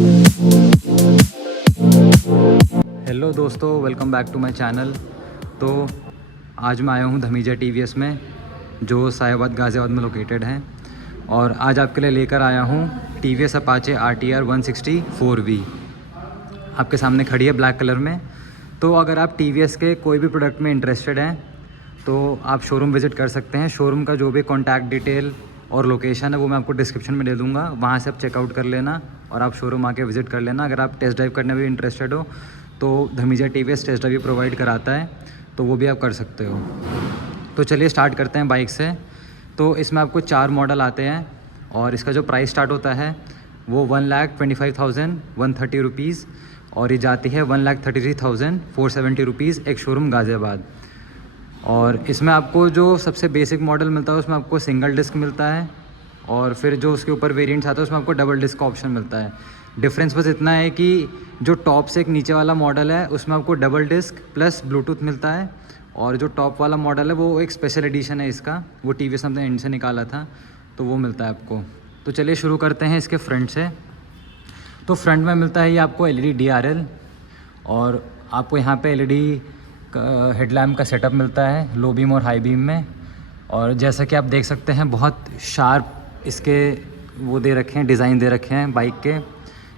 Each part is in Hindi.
हेलो दोस्तों, welcome back to my channel. तो आज मैं आया हूँ धमीजा टीवीएस में, जो साहिबाबाद गाज़ियाबाद में लोकेटेड है। और आज आपके लिए लेकर आया हूँ टीवीएस अपाचे RTR 160 4V। आपके सामने खड़ी है ब्लैक कलर में। तो अगर आप टीवीएस के कोई भी प्रोडक्ट में इंटरेस्टेड हैं तो आप शोरूम विज़िट कर सकते हैं। शोरूम का जो भी कॉन्टैक्ट डिटेल और लोकेशन है वो मैं आपको डिस्क्रिप्शन में दे दूँगा, वहाँ से आप चेकआउट कर लेना और आप शोरूम आके विज़िट कर लेना। अगर आप टेस्ट ड्राइव करने में भी इंटरेस्टेड हो तो धमीजा टीवीएस टेस्ट ड्राइव भी प्रोवाइड कराता है, तो वो भी आप कर सकते हो। तो चलिए स्टार्ट करते हैं बाइक से। तो इसमें आपको 4 मॉडल आते हैं और इसका जो प्राइस स्टार्ट होता है वो 1,25,130 रुपीज़ और ये जाती है 1,33,470 रुपीज़ एक शोरूम गाज़ियाबाद। और इसमें आपको जो सबसे बेसिक मॉडल मिलता है उसमें आपको सिंगल डिस्क मिलता है, और फिर जो उसके ऊपर वेरिएंट्स आते हैं उसमें आपको डबल डिस्क का ऑप्शन मिलता है। डिफरेंस बस इतना है कि जो टॉप से एक नीचे वाला मॉडल है उसमें आपको डबल डिस्क प्लस ब्लूटूथ मिलता है, और जो टॉप वाला मॉडल है वो एक स्पेशल एडिशन है इसका, वो टीवीएस ने अपने एंड से निकाला था, तो वो मिलता है आपको। तो चलिए शुरू करते हैं इसके फ्रंट से। तो फ्रंट में मिलता है ये आपको LED DRL, और आपको यहाँ पे LED हेडलैम्प का सेटअप मिलता है लो बीम और हाई बीम में। और जैसा कि आप देख सकते हैं बहुत शार्प इसके वो दे रखे हैं, डिज़ाइन दे रखे हैं बाइक के,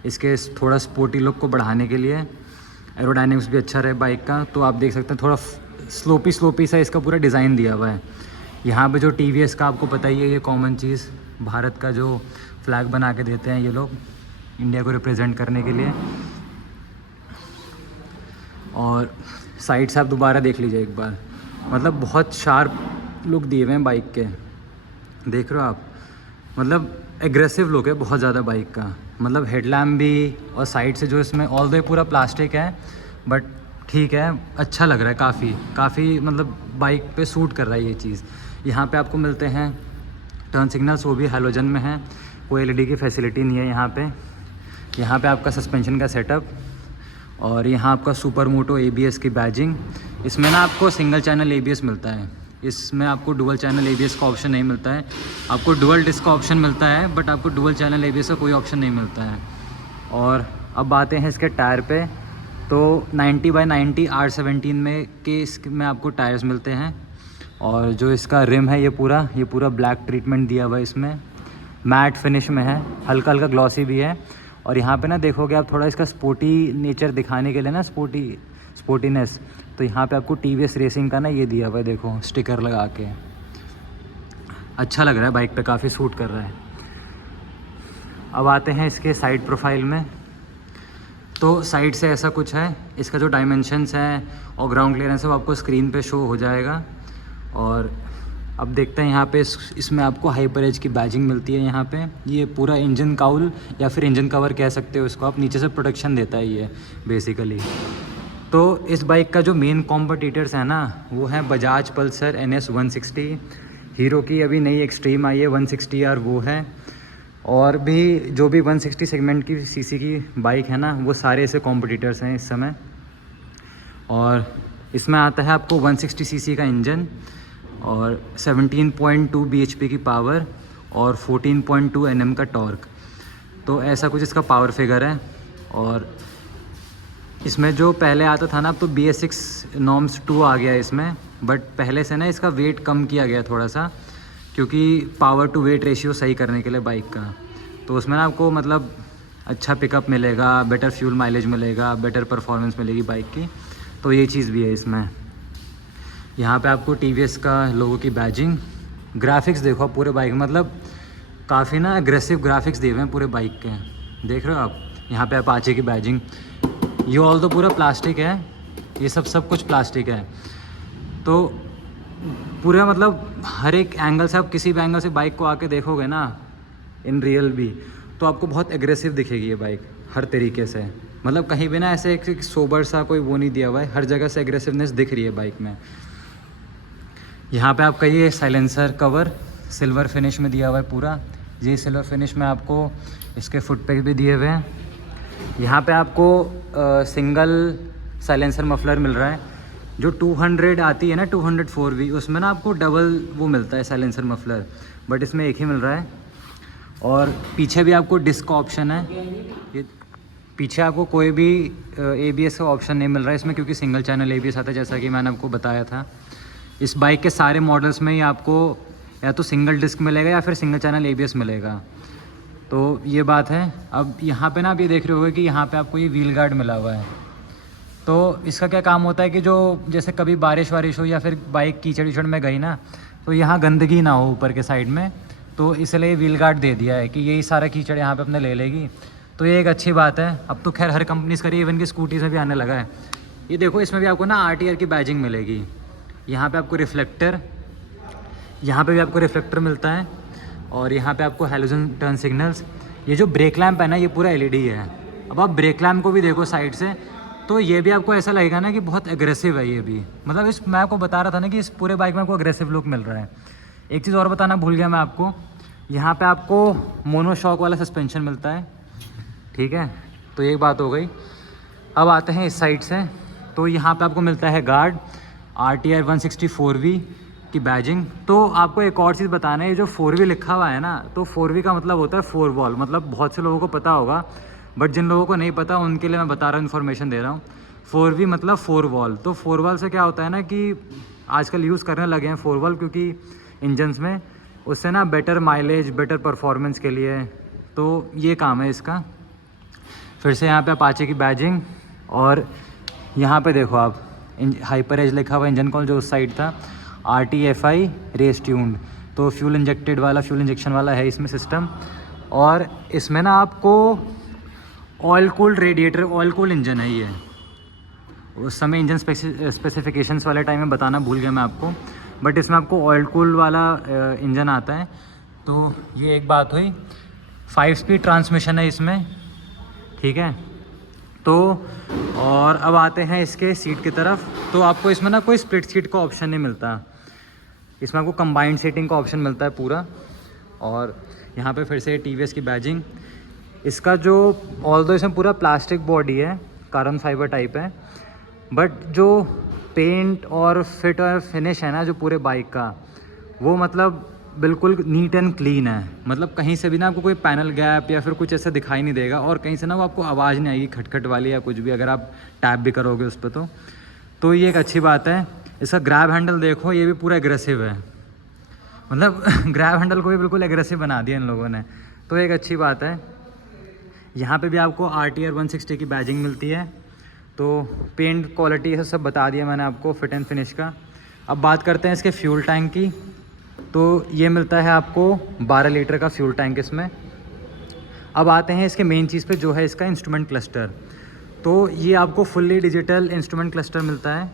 इसके थोड़ा स्पोर्टी लुक को बढ़ाने के लिए। एरोडायनेमिक्स भी अच्छा रहे बाइक का, तो आप देख सकते हैं थोड़ा स्लोपी सा इसका पूरा डिज़ाइन दिया हुआ है। यहाँ पे जो टीवीएस का आपको पता ही है, ये कॉमन चीज़, भारत का जो फ्लैग बना के देते हैं ये लोग इंडिया को रिप्रेजेंट करने के लिए। और साइड से आप दोबारा देख लीजिए एक बार, मतलब बहुत शार्प लुक दिए हुए हैं बाइक के, देख रहे हो आप, मतलब एग्रेसिव लुक है बहुत ज़्यादा बाइक का। मतलब हेडलैम्प भी और साइड से जो इसमें ऑल पूरा प्लास्टिक है, बट ठीक है, अच्छा लग रहा है काफ़ी मतलब बाइक पे सूट कर रहा है ये चीज़। यहाँ पे आपको मिलते हैं टर्न सिग्नल्स, वो भी हैलोजन में है, कोई LED की फैसिलिटी नहीं है यहाँ पे। यहाँ पे आपका सस्पेंशन का सेटअप, और यहाँ आपका सुपर मोटो ABS की बैजिंग। इसमें ना आपको सिंगल चैनल ABS मिलता है, इसमें आपको डुअल चैनल ABS का ऑप्शन नहीं मिलता है। आपको डुअल डिस्क का ऑप्शन मिलता है, बट आपको डुअल चैनल ABS का कोई ऑप्शन नहीं मिलता है। और अब आते हैं इसके टायर पे। तो 90/90 R17 में के इसमें आपको टायर्स मिलते हैं, और जो इसका रिम है ये पूरा ब्लैक ट्रीटमेंट दिया हुआ है, इसमें मैट फिनिश में है, हल्का हल्का ग्लॉसी भी है। और यहाँ पे ना देखोगे आप थोड़ा इसका स्पोर्टी नेचर दिखाने के लिए ना, स्पोर्टीनेस, तो यहाँ पे आपको TVS रेसिंग का ना ये दिया हुआ है, देखो स्टिकर लगा के, अच्छा लग रहा है बाइक पे, काफ़ी सूट कर रहा है। अब आते हैं इसके साइड प्रोफाइल में। तो साइड से ऐसा कुछ है, इसका जो डायमेंशंस हैं और ग्राउंड क्लियरेंस है वो आपको स्क्रीन पे शो हो जाएगा। और अब देखते हैं यहाँ पे इसमें आपको हाइपर एज की बैजिंग मिलती है। यहाँ पे ये पूरा इंजन काउल या फिर इंजन कवर कह सकते हो इसको आप, नीचे से प्रोटेक्शन देता है ये बेसिकली। तो इस बाइक का जो मेन कॉम्पिटिटर्स है ना वो है बजाज पल्सर NS 160, हीरो की अभी नई एक्सट्रीम आई है 160R वो है, और भी जो भी 160 सेगमेंट की CC की बाइक है ना वो सारे ऐसे कॉम्पिटिटर्स हैं इस समय। और इसमें आता है आपको 160 CC का इंजन और 17.2 bhp की पावर और 14.2 Nm का टॉर्क। तो ऐसा कुछ इसका पावर फिगर है। और इसमें जो पहले आता था ना, अब तो BS6 नॉर्म्स 2 आ गया है इसमें, बट पहले से ना इसका वेट कम किया गया थोड़ा सा, क्योंकि पावर टू वेट रेशियो सही करने के लिए बाइक का। तो उसमें ना आपको मतलब अच्छा पिकअप मिलेगा, बेटर फ्यूल माइलेज मिलेगा, बेटर परफॉर्मेंस मिलेगी बाइक की, तो ये चीज़ भी है इसमें। यहाँ पे आपको TVS का लोगो की बैजिंग, ग्राफिक्स देखो पूरे बाइक, मतलब काफ़ी ना एग्रेसिव ग्राफिक्स दिए हुए हैं पूरे बाइक के, देख रहे हो आप। यहाँ पे अपाचे की बैजिंग, ये ऑल तो पूरा प्लास्टिक है, ये सब कुछ प्लास्टिक है। तो पूरा मतलब हर एक एंगल से, आप किसी भी एंगल से बाइक को आके देखोगे ना इन रियल भी, तो आपको बहुत एग्रेसिव दिखेगी ये बाइक हर तरीके से। मतलब कहीं भी ना ऐसे एक सोबर सा कोई वो नहीं दिया हुआ है, हर जगह से एग्रेसिवनेस दिख रही है बाइक में। यहाँ पे आपका ये साइलेंसर कवर सिल्वर फिनिश में दिया हुआ है पूरा, ये सिल्वर फिनिश में आपको इसके फुट पैक भी दिए हुए हैं। यहाँ पे आपको सिंगल साइलेंसर मफलर मिल रहा है, जो 200 आती है ना 204V, उसमें ना आपको डबल वो मिलता है साइलेंसर मफलर, बट इसमें एक ही मिल रहा है। और पीछे भी आपको डिस्क का ऑप्शन है, ये पीछे आपको कोई भी ABS का ऑप्शन नहीं मिल रहा है इसमें, क्योंकि सिंगल चैनल ABS आता है, जैसा कि मैंने आपको बताया था। इस बाइक के सारे मॉडल्स में ही आपको या तो सिंगल डिस्क मिलेगा या फिर सिंगल चैनल ABS मिलेगा। तो ये बात है। अब यहाँ पे ना आप ये देख रहे होगे कि यहाँ पे आपको ये व्हील गार्ड मिला हुआ है। तो इसका क्या काम होता है कि जो जैसे कभी बारिश वारिश हो या फिर बाइक कीचड़ वीचड़ में गई ना, तो यहाँ गंदगी ना हो ऊपर के साइड में, तो इसलिए व्हील गार्ड दे दिया है कि यही सारा कीचड़ यहाँ पे अपने ले लेगी। तो ये एक अच्छी बात है। अब तो खैर हर कंपनी से करी, इवन की स्कूटी से भी आने लगा है। ये देखो, इसमें भी आपको ना RTR की बैजिंग मिलेगी। यहाँ पे आपको रिफ्लेक्टर, यहाँ पे भी आपको रिफ्लेक्टर मिलता है, और यहाँ पे आपको हैलोजन टर्न सिग्नल्स। ये जो ब्रेक लैम्प है ना, ये पूरा LED है। अब आप ब्रेक लैम्प को भी देखो साइड से, तो ये भी आपको ऐसा लगेगा ना कि बहुत एग्रेसिव है ये भी। मतलब इस मैं आपको बता रहा था ना कि इस पूरे बाइक में आपको एग्रेसिव लुक मिल रहा है। एक चीज़ और बताना भूल गया मैं आपको, यहाँ पे आपको मोनोशॉक वाला सस्पेंशन मिलता है, ठीक है। तो एक बात हो गई। अब आते हैं इस साइड से, तो यहाँ पे आपको मिलता है गार्ड, RTR 164V की बैजिंग। तो आपको एक और चीज़ बताना है, ये जो 4V लिखा हुआ है ना, तो 4V का मतलब होता है 4 वॉल। मतलब बहुत से लोगों को पता होगा, बट जिन लोगों को नहीं पता उनके लिए मैं बता रहा हूँ, इन्फॉर्मेशन दे रहा हूँ। 4V मतलब 4 वॉल। तो 4 वॉल से क्या होता है ना कि आजकल यूज़ करने लगे हैं 4 वॉल, क्योंकि इंजन्स में उससे ना बेटर माइलेज, बेटर परफॉर्मेंस के लिए, तो ये काम है इसका। फिर से यहाँ पे अपाचे की बैजिंग, और यहाँ पे देखो आप हाइपर एज लिखा हुआ इंजन कॉल जो उस साइड था, RTFI रेस ट्यून्ड। तो फ्यूल इंजेक्टेड वाला, फ्यूल इंजेक्शन वाला है इसमें सिस्टम। और इसमें ना आपको oil cooled radiator, oil cooled engine है ये। उस समय इंजन स्पेसिफिकेशंस वाले टाइम में बताना भूल गया मैं आपको, बट इसमें आपको ऑयल कूल्ड वाला इंजन आता है। तो ये एक बात हुई। 5 स्पीड ट्रांसमिशन है इसमें, ठीक है। तो और अब आते हैं इसके सीट की तरफ। तो आपको इसमें ना कोई स्प्लिट सीट का ऑप्शन नहीं मिलता, इसमें आपको कंबाइंड सीटिंग का ऑप्शन मिलता है पूरा। और यहाँ पे फिर से TVS की बैजिंग। इसका जो ऑल्दो इसमें पूरा प्लास्टिक बॉडी है, कार्बन फाइबर टाइप है, बट जो पेंट और फिट और फिनिश है ना जो पूरे बाइक का, वो मतलब बिल्कुल नीट एंड क्लीन है। मतलब कहीं से भी ना आपको कोई पैनल गैप या फिर कुछ ऐसा दिखाई नहीं देगा, और कहीं से ना वो आपको आवाज़ नहीं आएगी खटखट वाली या कुछ भी, अगर आप टैप भी करोगे उस पर। तो ये एक अच्छी बात है। इसका ग्रैब हैंडल देखो, ये भी पूरा एग्रेसिव है। मतलब ग्रैब हैंडल को भी बिल्कुल एग्रेसिव बना दिया इन लोगों ने, तो एक अच्छी बात है। यहाँ पे भी आपको RTR 160 की बैजिंग मिलती है। तो पेंट क्वालिटी है सब बता दिया मैंने आपको, फिट एंड फिनिश का। अब बात करते हैं इसके फ्यूल टैंक की। तो ये मिलता है आपको 12 लीटर का फ्यूल टैंक इसमें। अब आते हैं इसके मेन चीज़ पे, जो है इसका इंस्ट्रूमेंट क्लस्टर। तो ये आपको फुल्ली डिजिटल इंस्ट्रूमेंट क्लस्टर मिलता है।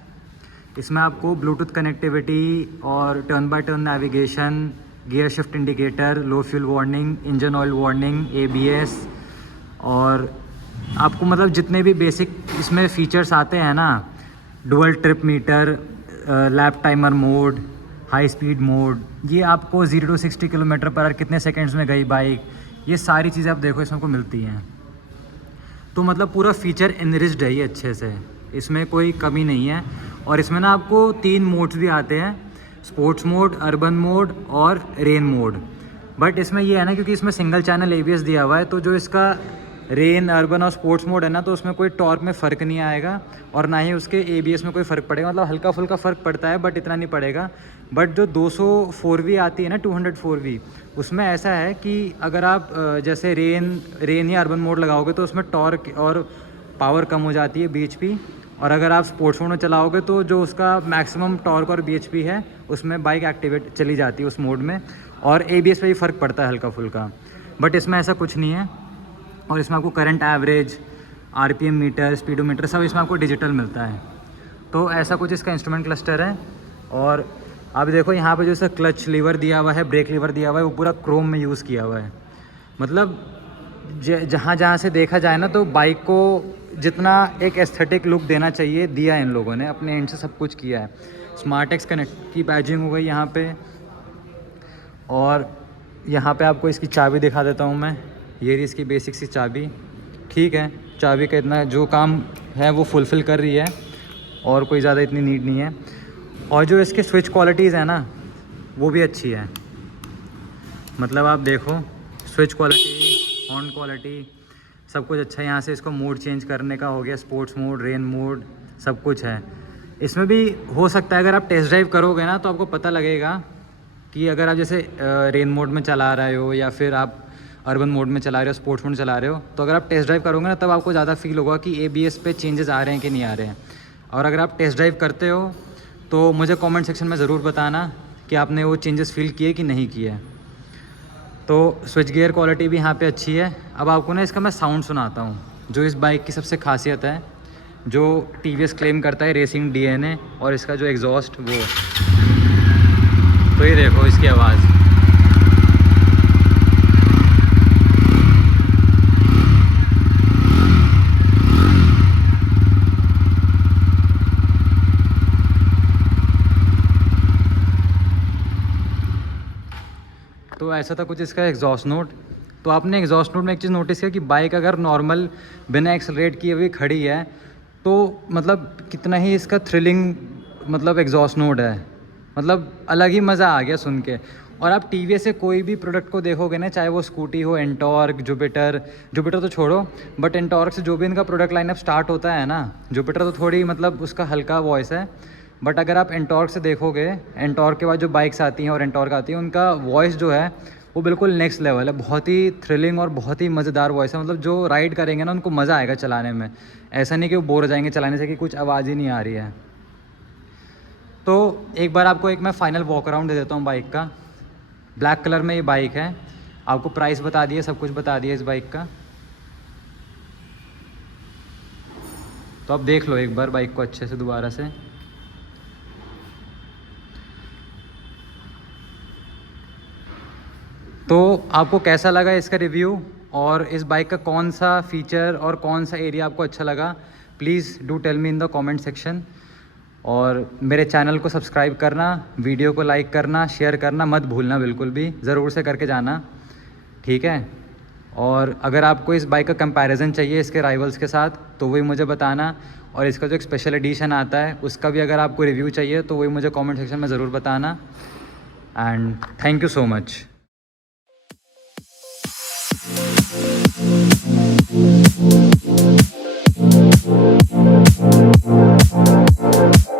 इसमें आपको ब्लूटूथ कनेक्टिविटी और turn by turn navigation, gear shift indicator, low fuel warning, engine oil warning, ABS, और आपको मतलब जितने भी बेसिक इसमें फ़ीचर्स आते हैं ना, dual trip meter, lap timer mode, high speed mode, ये आपको 0 to 60 किलोमीटर पर कितने सेकंड्स में गई बाइक, ये सारी चीज़ें आप देखो इसमें को मिलती हैं। तो मतलब पूरा फीचर इनरिच्ड है ये अच्छे से, इसमें कोई कमी नहीं है। और इसमें ना आपको 3 मोड्स भी आते हैं, स्पोर्ट्स मोड, अर्बन मोड और रेन मोड। बट इसमें ये है ना, क्योंकि इसमें सिंगल चैनल ABS दिया हुआ है, तो जो इसका रेन, अर्बन और स्पोर्ट्स मोड है ना, तो उसमें कोई टॉर्क में फ़र्क नहीं आएगा, और ना ही उसके ABS में कोई फ़र्क पड़ेगा। मतलब हल्का फुल्का फ़र्क पड़ता है, बट इतना नहीं पड़ेगा। बट जो 204V आती है ना, 204V, उसमें ऐसा है कि अगर आप जैसे रेन या अर्बन मोड लगाओगे तो उसमें टॉर्क और पावर कम हो जाती है, BHP। और अगर आप स्पोर्ट्स मोड में चलाओगे तो जो उसका मैक्सिमम टॉर्क और BHP है, उसमें बाइक एक्टिवेट चली जाती है उस मोड में, और ABS पे भी फ़र्क पड़ता है हल्का फुल्का। बट इसमें ऐसा कुछ नहीं है। और इसमें आपको current average, RPM meter, speedometer सब इसमें आपको डिजिटल मिलता है। तो ऐसा कुछ इसका इंस्ट्रूमेंट क्लस्टर है। और आप देखो यहाँ पे जो इसका क्लच लीवर दिया हुआ है, ब्रेक लीवर दिया हुआ है, वो पूरा क्रोम में यूज़ किया हुआ है। मतलब जहाँ जहाँ से देखा जाए ना, तो बाइक को जितना एक एस्थेटिक लुक देना चाहिए दिया है इन लोगों ने, अपने एंड से सब कुछ किया है। स्मार्ट-X कनेक्ट की बैजिंग हो गई यहाँ पे। और यहाँ पे आपको इसकी चाबी दिखा देता हूँ मैं। ये रही इसकी बेसिक सी चाबी, ठीक है। चाबी का इतना जो काम है वो फुलफ़िल कर रही है, और कोई ज़्यादा इतनी नीड नहीं है। और जो इसके स्विच क्वालिटीज़ है ना, वो भी अच्छी है। मतलब आप देखो स्विच क्वालिटी, हॉर्न क्वालिटी, सब कुछ अच्छा है यहाँ से। इसको मोड चेंज करने का हो गया, स्पोर्ट्स मोड, रेन मोड, सब कुछ है इसमें भी। हो सकता है अगर आप टेस्ट ड्राइव करोगे ना तो आपको पता लगेगा कि अगर आप जैसे रेन मोड में चला रहे हो या फिर आप अर्बन मोड में चला रहे हो, स्पोर्ट्स मोड चला रहे हो, तो अगर आप टेस्ट ड्राइव करोगे ना तब आपको ज़्यादा फील होगा कि ABS पे चेंजेस आ रहे हैं कि नहीं आ रहे हैं। और अगर आप टेस्ट ड्राइव करते हो तो मुझे कमेंट सेक्शन में ज़रूर बताना कि आपने वो चेंजेस फील किए कि नहीं किए। तो स्विच गियर क्वालिटी भी यहाँ पे अच्छी है। अब आपको ना इसका मैं साउंड सुनाता हूँ, जो इस बाइक की सबसे खासियत है, जो TVS क्लेम करता है रेसिंग DNA, और इसका जो एग्जॉस्ट वो, तो ये देखो इसकी आवाज़। तो ऐसा था कुछ इसका एग्जॉस्ट नोट। तो आपने एग्जॉस्ट नोट में एक चीज़ नोटिस किया कि बाइक अगर नॉर्मल बिना एक्सेलरेट किए हुए खड़ी है तो मतलब कितना ही इसका थ्रिलिंग मतलब एग्जॉस्ट नोट है, मतलब अलग ही मज़ा आ गया सुन के। और आप TVS से कोई भी प्रोडक्ट को देखोगे ना, चाहे वो स्कूटी हो, एंटॉर्क, जुपिटर तो छोड़ो, बट एंटॉर्क से जो भी इनका प्रोडक्ट लाइनअप स्टार्ट होता है ना, जुपिटर तो थोड़ी मतलब उसका हल्का वॉइस है, बट अगर आप एंटॉर्क से देखोगे, एंटॉर्क के बाद जो बाइक्स आती हैं और एंटॉर्क आती है, उनका वॉइस जो है वो बिल्कुल नेक्स्ट लेवल है। बहुत ही थ्रिलिंग और बहुत ही मज़ेदार वॉइस है। मतलब जो राइड करेंगे ना उनको मज़ा आएगा चलाने में। ऐसा नहीं कि वो बोर हो जाएंगे चलाने से कि कुछ आवाज़ ही नहीं आ रही है। तो एक बार आपको एक मैं फ़ाइनल वॉक अराउंड दे देता हूँ बाइक का। ब्लैक कलर में ये बाइक है, आपको प्राइस बता दिया, सब कुछ बता दिया इस बाइक का। तो आप देख लो एक बार बाइक को अच्छे से दोबारा से। तो आपको कैसा लगा इसका रिव्यू, और इस बाइक का कौन सा फ़ीचर और कौन सा एरिया आपको अच्छा लगा, please do tell me in the comment section. और मेरे चैनल को सब्सक्राइब करना, वीडियो को लाइक करना, शेयर करना मत भूलना, बिल्कुल भी ज़रूर से करके जाना, ठीक है। और अगर आपको इस बाइक का कंपैरिजन चाहिए इसके राइवल्स के साथ तो वही मुझे बताना, और इसका जो एक स्पेशल एडिशन आता है उसका भी अगर आपको रिव्यू चाहिए तो वही मुझे कमेंट सेक्शन में ज़रूर बताना। And thank you so much.